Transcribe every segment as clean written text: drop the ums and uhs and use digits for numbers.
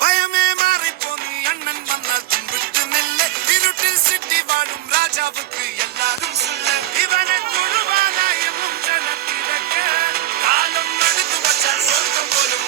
ഭയമേ മാറിപ്പോ നീ അണ്ണൻ വന്നാൽ തുമ്പിട്ട് നെല്ല് ഇരുട്ടിൽ സിറ്റി വാഴും രാജാവുക്ക് എല്ലാരും ഇവനെ തൊഴുവാനായും ജനത്തിരക്ക് കാലം എടുത്തു വച്ചാൽ സ്വർഗം പോലും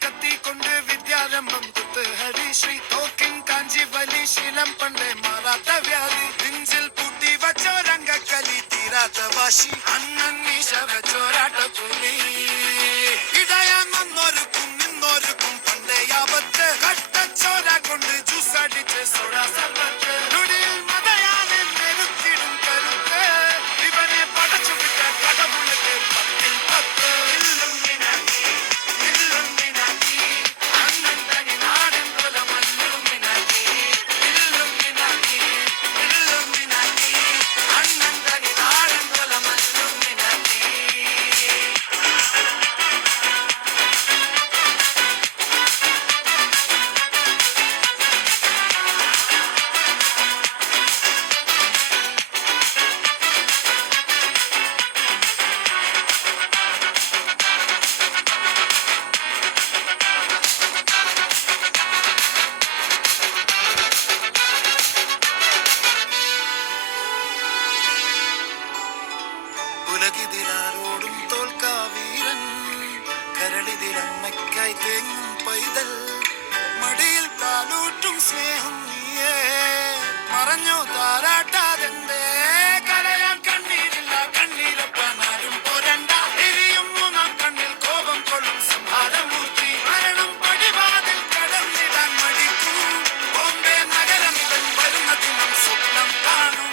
കത്തിക്കൊണ്ട് വിദ്യാരംഭം കുത്ത് ഹരിശ്രീ തോക്കിൻ കാഞ്ചി വലി ശീലം പണ്ടേ മാറാത്ത വ്യാധി നെഞ്ചിൽ പൂട്ടി വച്ചോരംഗക്കലി തീരാത്ത വാശി അണ്ണൻ മീശ വെച്ചോരാട്ട പുലി ഇടയാൻ വന്നോരുക്കും നിന്നോരുക്കും പണ്ടേ ആപത്ത് കട്ടച്ചോര കൊണ്ട് ജ്യൂസ് അടിച്ച് സോഡാ സർബത്ത് നുടിയിൽ മതയാനെ നെരുത്തിടും കരുത്ത് ഇവനെ പടച്ചു വിട്ട കടവുള്ളത് പത്തിൽ പത്ത് ഉലകിതിലാരോടും തോൽക്കാ വീരൻ കരളിതിലമ്മയ്ക്കായി തേങ്ങും പൈതൽ മടിയിൽ താലൂട്ടും സ്നേഹം നീയേ മറഞ്ഞോ താരാട്ടാതെന്തേ കരയാൻ കണ്ണീരില്ല കണ്ണീരൊപ്പനാരും പോരണ്ട എരിയും മൂന്നാം കണ്ണിൽ കോപം കൊള്ളും സംഹാരമൂർത്തി മരണം പടിവാതിൽ കടന്നിടാൻ മടിക്കും ബോംബെ നഗരമിവൻ വരുന്ന ദിനം സ്വപ്നം കാണും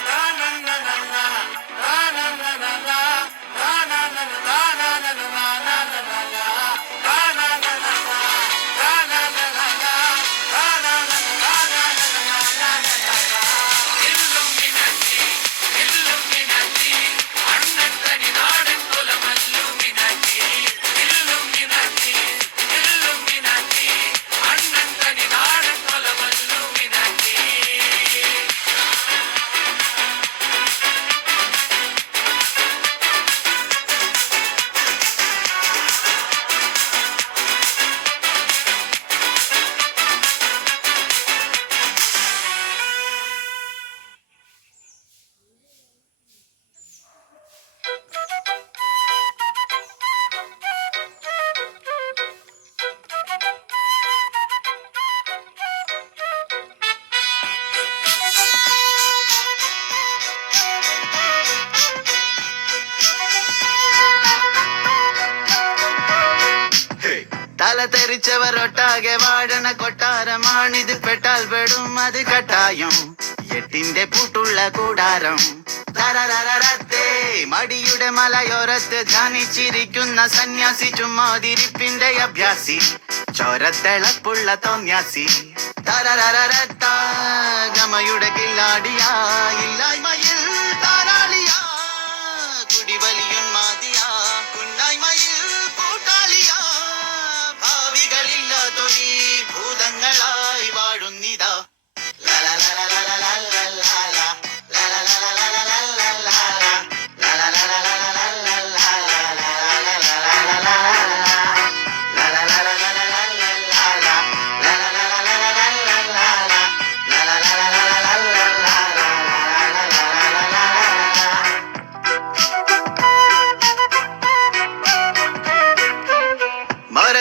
തല തെറിച്ചവരൊട്ടാകെ വാഴണ കൊട്ടാരമാണിത് പെട്ടാൽ പെടും അത് കട്ടായം എട്ടിന്റെ പൂട്ടുള്ള കൂടാരം മടിയുടെ മലയോരത്ത് ധ്യാനിച്ചിരിക്കുന്ന സന്യാസി ചുമ്മാതിരിപ്പിന്റെ അഭ്യാസി ചോരത്തിളപ്പുള്ള തോന്യാസി ഗമയുടെ കില്ലാടിയാ ഇല്ലായ്മയിൽ താരാളിയാ കുടിവലിയുന്മാതിയാ കുന്നായ്മയിൽ കൂട്ടാളിയാ ഭാവികളില്ലാത്തൊരീ ഭൂതങ്ങളായി വാഴുന്നിതാ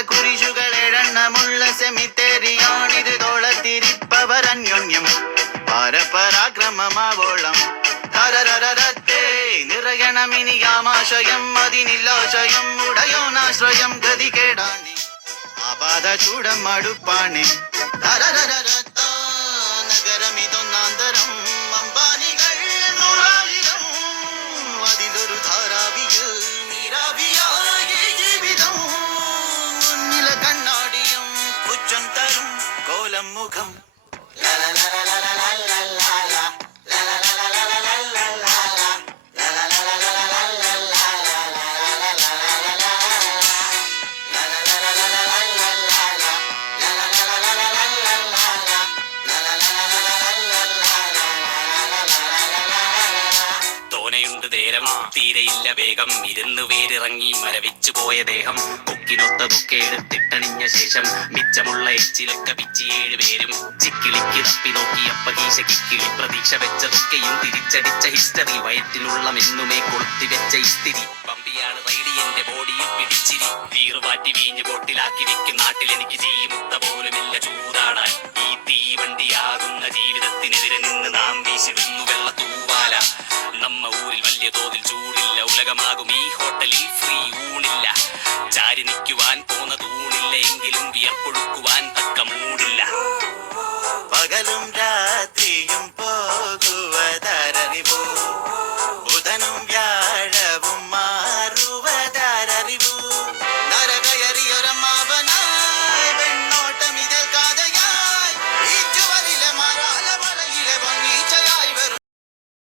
കുരിശുകളെണ്ണമുള്ള സെമിത്തേരിയാണിത് തോളത്തിരിപ്പവരന്യോന്യം പരപരാക്രമമാവോളം തരരരത്തെ നിറയണമിനിയാമാശയം അതിനില്ലാശയം ഉടയോനാശ്രയം ഗതി കേടാണി ആപാത ചൂടം മടുപ്പാണ് തരരരത്ത നഗരമിതൊന്നാന്തരം അമ്പാനികൾ നൂറായിരം അതിലൊരു ധാരാവിയിൽ നീരാവിയായി ജീവിതം കണ്ണാടി മോഹം. തോനയുണ്ട് നേരം തീരെയില്ല വേഗം ഇരുന്നു വേരിറങ്ങി മരവിച്ചു പോയ ദേഹം കൊക്കിനൊത്തതൊക്കെ എടുത്തിട്ടണിഞ്ഞ ശേഷം മിച്ചമുള്ള എച്ചിലൊക്കെ പിച്ചി 7 പേരും ചിക്കിളിക്ക് തപ്പി നോക്കി അപ്പകീശ കിക്കിളി പ്രതീക്ഷ വെച്ചതൊക്കെയും തിരിച്ചടിച്ച ഹിസ്റ്ററി വയറ്റിനുള്ള മെന്നുമേ കൊളുത്തി വെച്ച ഇസ്തിരി പമ്പിയാണ് റൈഡി എന്റെ ബോഡിയിൽ പിടിച്ചിരി തീറുമാറ്റി വീഞ്ഞ് ബോട്ടിലാക്കി വെക്കും നാട്ടിൽ എനിക്ക് ജീമുത്ത പോലുമില്ല ചൂതാടാൻ ഈ തീവണ്ടിയാകുന്ന ജീവിതത്തിനെതിരെ നിന്ന് നാം വീശിടുന്നു വെള്ള തൂവാല നമ്മ ഊരിൽ വലിയ തോതിൽ ചൂടില്ല ഉലകമാകും ഈ ഹോട്ടലിൽ ഫ്രീ ഊണില്ല ചാരി നിൽക്കുവാൻ പോന്ന തൂണില്ല എങ്കിലും വിയർപ്പൊഴുക്കുവാൻ